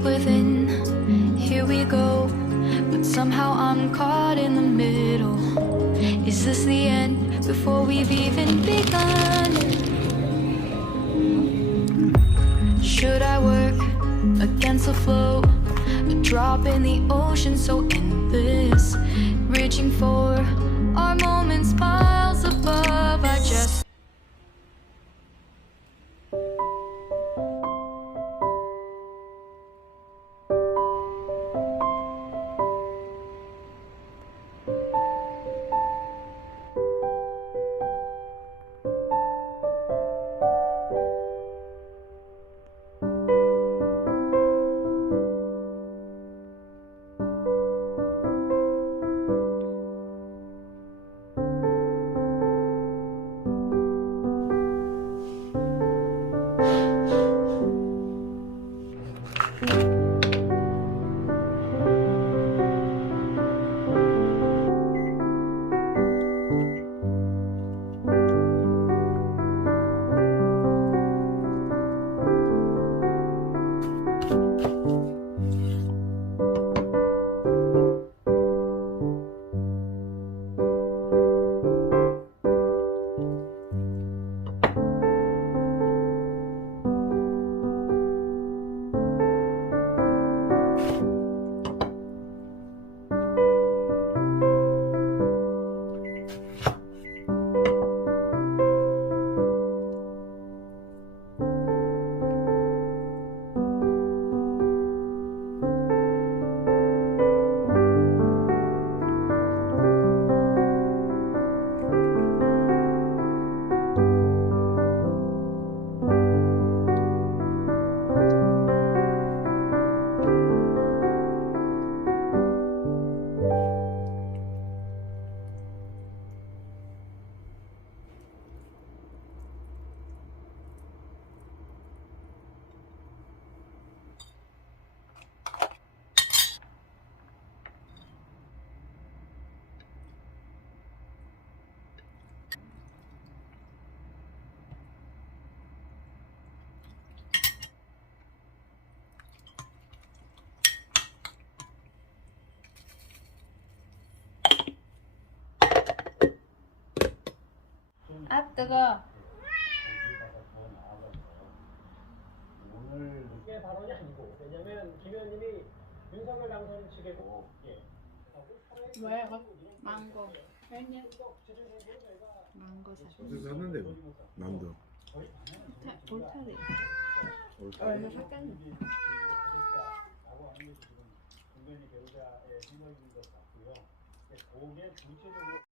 deep within. Here we go, but somehow I'm caught in the middle. Is this the end before we've even begun? Should I work against the flow? A drop in the ocean so endless. Reaching for our moments miles 아 뜨거. 오늘 그게 발언이 아니고 왜냐면 김 의원님이 윤석열 당선 측에도 예. 뭐야 이거? 망고. 웬일? 망고 사. 어디서 샀는데 이거 남도 타- 볼타리. 옳다 얼마 샀겠니? 김건희 배우자의 생각인 것 같고요. 예, 그게 구체적으로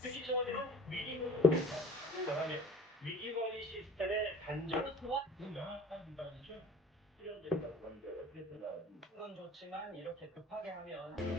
특히 저희는 위기 위기 관리 시스템의 단절 비판이죠. 수련됐다고 합니다. 그건 좋지만 이렇게 급하게 하면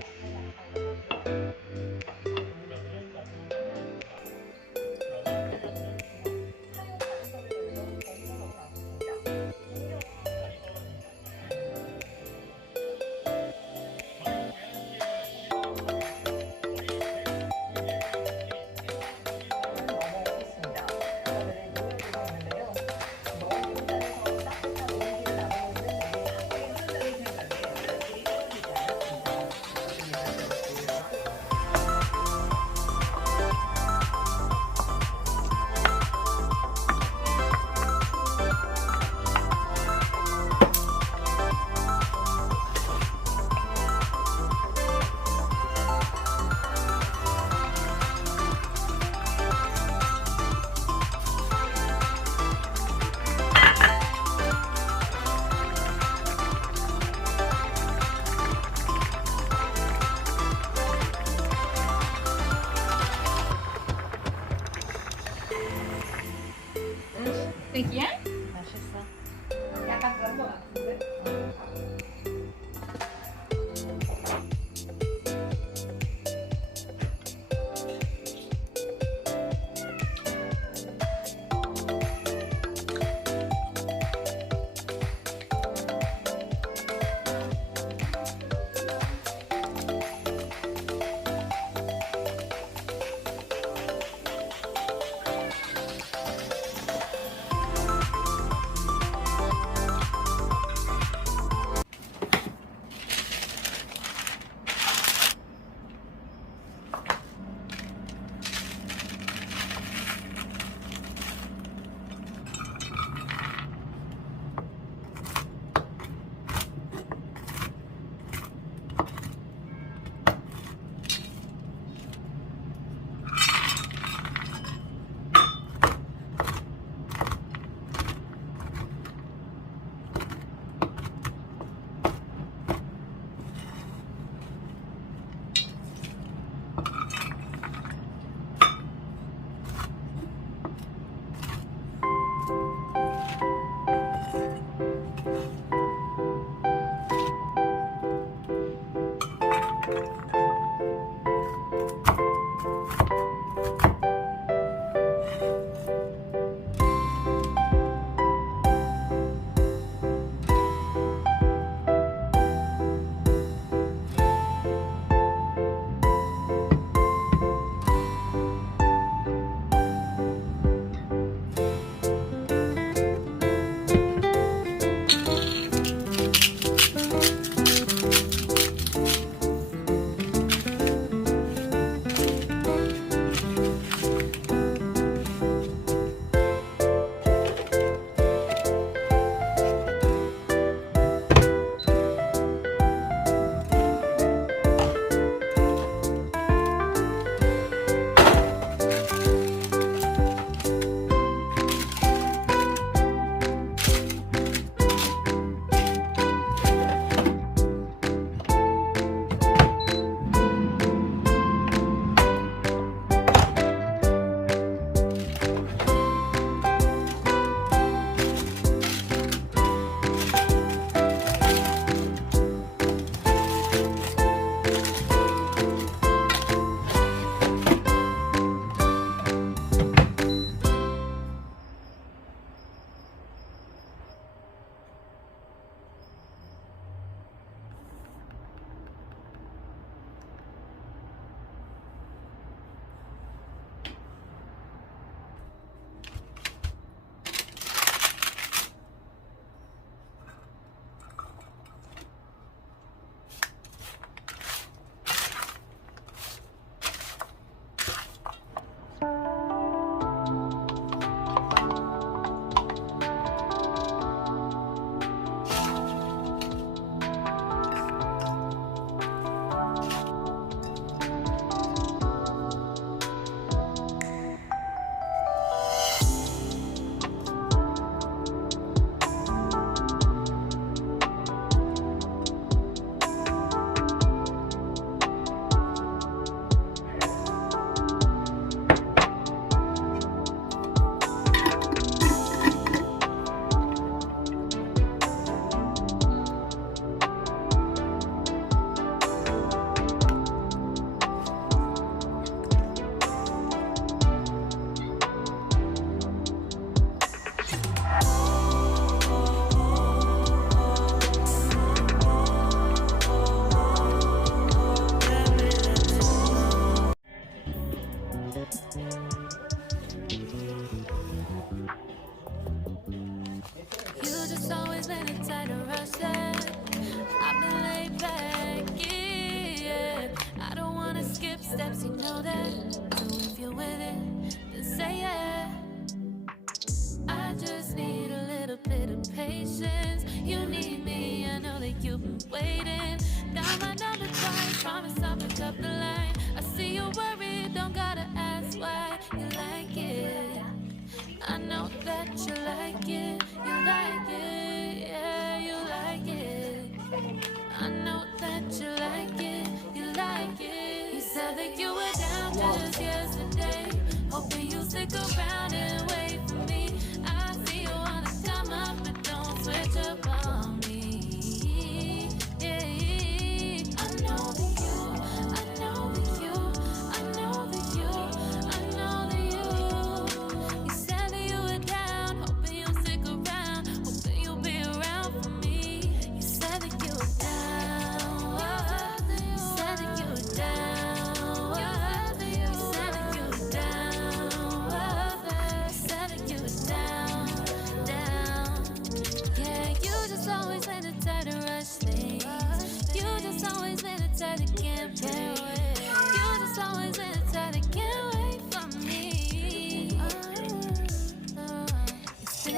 맛있어. 약간 그런 거 같은데?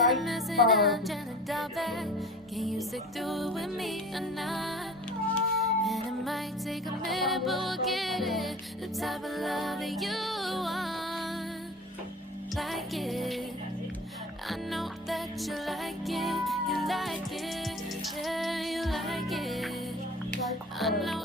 keep messing up, trying to dial back. Can you stick through it with me or not? And it might take a minute, but we'll get it. The type of love that you want, like it. I know that you like it, you like it, yeah, you like it. I know.